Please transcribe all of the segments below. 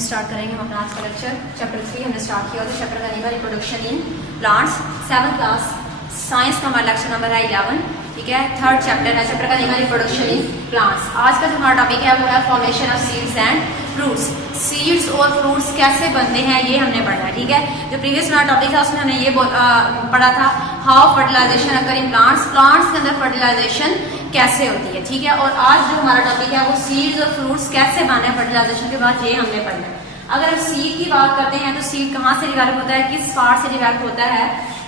Start करेंगे हम अपना आज का लेक्चर। चैप्टर 3 हमने स्टार्ट किया था। चैप्टर का नेम है reproduction in plants. 7th class science का हमारा लेक्चर नंबर है 11। ठीक है, थर्ड चैप्टर है। चैप्टर का नेम है रिप्रोडक्शन इन प्लांट्स। आज का जो हमारा टॉपिक है वो है formation of seeds and fruits. Seeds और फ्रूट्स कैसे बनते हैं ये हमने पढ़ा है। ठीक है, जो प्रीवियस हमारा टॉपिक था उसमें हमने ये पढ़ा था how fertilization occur in plants. Plants के अंदर फर्टिलाइजेशन कैसे होती है। ठीक है, और आज जो हमारा टॉपिक है वो सीड्स और फ्रूट्स कैसे बने फर्टिलाइजेशन के बाद, ये हमने पढ़ना है। अगर हम सीड की बात करते हैं तो सीड कहाँ से डिवेलप होता है, किस पार्ट से डिवेलप होता है।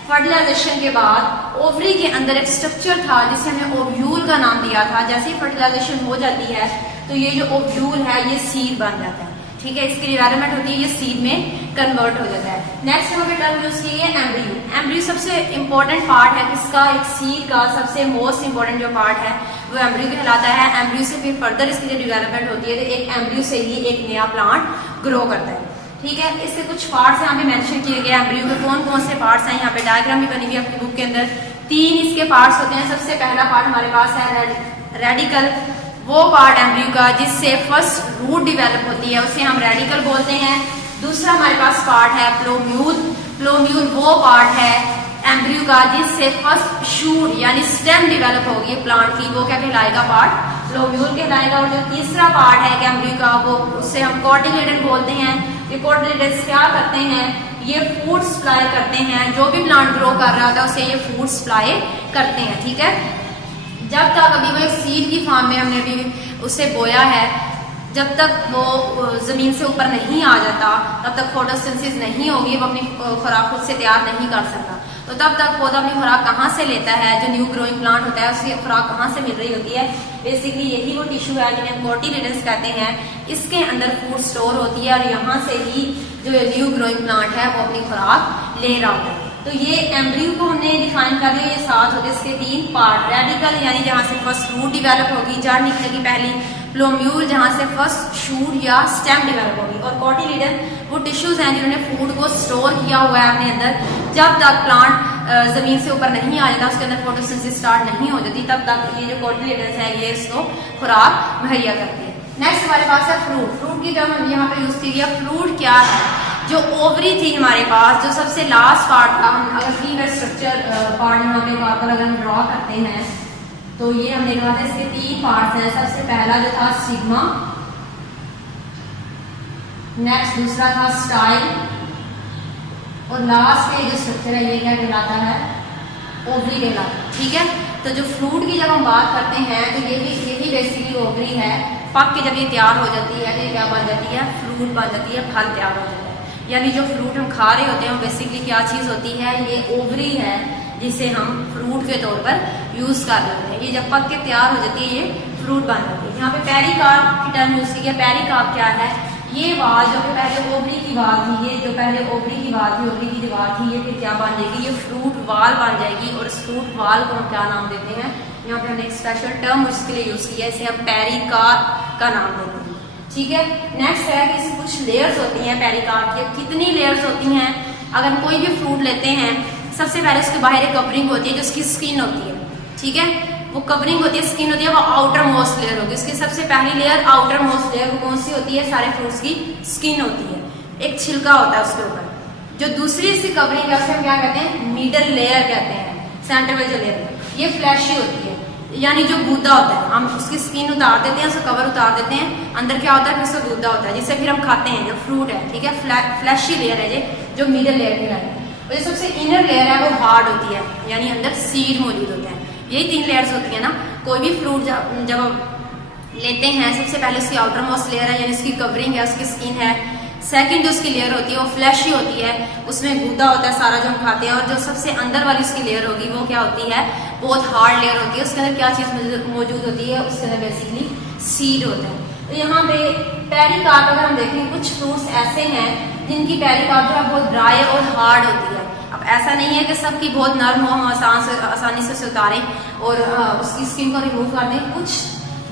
फर्टिलाइजेशन के बाद ओवरी के अंदर एक स्ट्रक्चर था जिसे हमने ओव्यूल का नाम दिया था। जैसे ही फर्टिलाइजेशन हो जाती है तो ये जो ओव्यूल है ये सीड बन जाता है। ठीक है, इसकी डिवेलपमेंट होती है, ये सीड में कन्वर्ट हो जाता है। नेक्स्ट हमने टर्म यूज की है एम्ब्रियो। एम्ब्रियो सबसे इंपॉर्टेंट पार्ट है किसका, एक सीड का सबसे मोस्ट इंपॉर्टेंट जो पार्ट है वो एम्ब्रियो कहलाता है। एम्ब्रियो से फिर फर्दर इसकी जो डिवेलपमेंट होती है तो एक एम्ब्रियो से ही एक नया प्लांट ग्रो करता है। ठीक है, इसके कुछ पार्ट्स यहाँ पे मेंशन किए गए। एम्ब्रियो के कौन कौन से पार्ट्स हैं, यहाँ पे डायग्राम भी बनी हुई है आपकी बुक के अंदर। 3 इसके पार्ट्स होते हैं। सबसे पहला पार्ट हमारे पास है रेडिकल, वो पार्ट एम्ब्रियो का जिससे फर्स्ट रूट डिवेलप होती है उसे हम रेडिकल बोलते हैं। दूसरा हमारे पास पार्ट है प्लोम्यूल। प्लोम्यूल वो पार्ट है एम्ब्रियो का जिससे फर्स्ट शूट यानी स्टेम डिवेलप होगी प्लांट की, वो क्या कहलाएगा, पार्ट प्लोम्यूल कहलाएगा। और जो तीसरा पार्ट है एम्ब्रियो का वो उससे हम कोटिलेडन बोलते हैं। ये कोटिलेडन्स क्या करते हैं, ये फूड सप्लाई करते हैं। जो भी प्लांट ग्रो कर रहा होता है उसे ये फूड सप्लाई करते हैं। ठीक है, जब तक अभी वो एक सीड की फॉर्म में हमने अभी उसे बोया है, जब तक वो जमीन से ऊपर नहीं आ जाता तब तक फोटोसिंथेसिस नहीं होगी, वो अपनी खुराक खुद से तैयार नहीं कर सकता। तो तब तक पौधा अपनी खुराक कहाँ से लेता है, जो न्यू ग्रोइंग प्लांट होता है उसकी खुराक कहाँ से मिल रही होती है, बेसिकली यही वो टिश्यू है जिन्हें हम कोटिलेडन्स कहते हैं। इसके अंदर फूड स्टोर होती है और यहाँ से ही जो न्यू ग्रोइंग प्लांट है वो अपनी खुराक ले रहा होता है। तो ये एम्ब्रियो को हमने डिफाइन कर लिया। ये 7 होते हैं, इसके 3 पार्ट। रेडिकल यानी जहाँ से फर्स्ट रूट डिवेलप होगी, जड़ निकलेगी पहली। प्लोम्यूल जहाँ से फर्स्ट शूट या स्टेम डिवेलप होगी। और कोटिलेडन वो टिश्यूज हैं जिन्होंने फूड को स्टोर किया हुआ है अपने अंदर। जब तक प्लांट जमीन से ऊपर नहीं आ जाता, उसके अंदर फोटोसिंथेसिस स्टार्ट नहीं हो जाती, तब तक ये जो कोटिलेडन्स है ये इसको खुराक मुहैया करती है। नेक्स्ट हमारे पास है फ्रूट। फ्रूट की टर्म हम यहाँ पे यूज की है। फ्रूट क्या है, जो ओवरी थी हमारे पास, जो सबसे लास्ट पार्ट था, हम अगर फीमेल स्ट्रक्चर पार्ट यहाँ पे अगर हम ड्रॉ करते हैं तो ये हमने कहा था इसके 3 पार्ट्स हैं। सबसे पहला जो था स्टिग्मा, नेक्स्ट दूसरा था स्टाइल, और लास्ट में जो स्ट्रक्चर है ये क्या कहलाता है, ओवरी कहलाता है। ठीक है, तो जो फ्रूट की जब हम बात करते हैं तो यही बेसिकली ओवरी है। पक के जब ये तैयार हो जाती है तो ये क्या बन जाती है, फ्रूट बन जाती है, फल तैयार हो जाता है। यानी जो फ्रूट हम खा रहे होते हैं बेसिकली क्या चीज होती है, ये ओवरी है जिसे हम फ्रूट के तौर पर यूज कर लेते हैं। ये जब पक के तैयार हो जाती है ये फ्रूट बन जाती है। यहाँ पे पेरिकार्प की टर्म यूज की है। पेरिकार्प क्या है, ये वाल जो कि पहले ओवरी की वाल थी, ये जो पहले ओवरी की वाल थी, ओवरी की दीवार थी, ये फिर क्या बन जाएगी, ये फ्रूट वाल बन जाएगी। और इस फ्रूट वाल को हम क्या नाम देते हैं, यहाँ पे हमने एक स्पेशल टर्म उसके लिए यूज किया है, इसे हम पेरिकार्प का नाम देते हैं। ठीक है, नेक्स्ट है कि इसकी कुछ लेयर्स होती हैं पेरिकार्प की। कितनी लेयर्स होती हैं, अगर कोई भी फ्रूट लेते हैं सबसे पहले उसके बाहर एक कवरिंग होती है जो उसकी स्किन होती है। ठीक है, वो कवरिंग होती है, स्किन होती है, वो आउटर मोस्ट लेयर होगी। इसकी सबसे पहली लेयर आउटर मोस्ट लेयर वो कौन सी होती है, सारे फ्रूट्स की स्किन होती है, एक छिलका होता है उसके ऊपर। जो दूसरी इसकी कवरिंग है उसे हम क्या कहते हैं, मिडल लेयर कहते हैं। सेंटर में जो लेयर है ये फ्लैशी होती है, यानी जो गूदा होता है, हम उसकी स्किन उतार देते हैं, उसका कवर उतार देते हैं, अंदर क्या होता है फिर उसका गूदा होता है जिससे फिर हम खाते हैं, जो फ्रूट है। ठीक है, फ्लैशी लेयर है ये जो मिडल लेयर कहलाती है। और जो सबसे इनर लेयर है वो हार्ड होती है, यानी अंदर सीड मौजूद होते हैं। यही 3 लेयर्स होती है ना। कोई भी फ्रूट जब हम लेते हैं सबसे पहले उसकी आउटर मोस्ट लेयर है यानी उसकी कवरिंग है, उसकी स्किन है। सेकंड जो उसकी लेयर होती है वो फ्लैशी होती है, उसमें गूदा होता है सारा जो हम खाते हैं। और जो सबसे अंदर वाली उसकी लेयर होगी वो क्या होती है, बहुत हार्ड लेयर होती है। उसके अंदर क्या चीज मौजूद होती है, उसके अंदर बेसिकली सीड होता है। तो यहाँ पे पेरिकार्प अगर हम देखें, कुछ फ्रूट्स ऐसे हैं जिनकी पेरिकार्प जो है बहुत ड्राई और हार्ड होती है। अब ऐसा नहीं है कि सबकी बहुत नर्म हो, हम आसानी से उतारें और उसकी स्किन को रिमूव कर दें। कुछ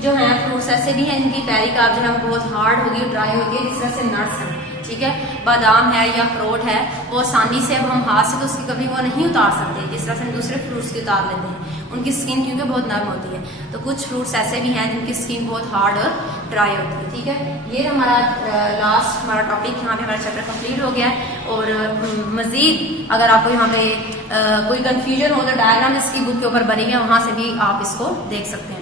जो है फ्रूट्स ऐसे भी हैं जिनकी पेरिकार्प जो है बहुत हार्ड होगी और ड्राई होती है, जिस तरह से नट्स हैं। ठीक है। बादाम है या अखरोट है, वो आसानी से अब हम हाथ से तो उसकी कभी वो नहीं उतार सकते, जिस तरह से हम दूसरे फ्रूट्स की उतार लेते हैं। उनकी स्किन क्योंकि बहुत नरम होती है, तो कुछ फ्रूट्स ऐसे भी हैं जिनकी स्किन बहुत हार्ड और ड्राई होती है, ठीक है। ये हमारा लास्ट हमारा टॉपिक, यहाँ पे हमारा चैप्टर कंप्लीट हो गया है। और मजीद अगर आपको यहाँ पे कोई कंफ्यूजन हो तो डायग्राम इसकी बुक के ऊपर बनी है, वहाँ से भी आप इसको देख सकते हैं।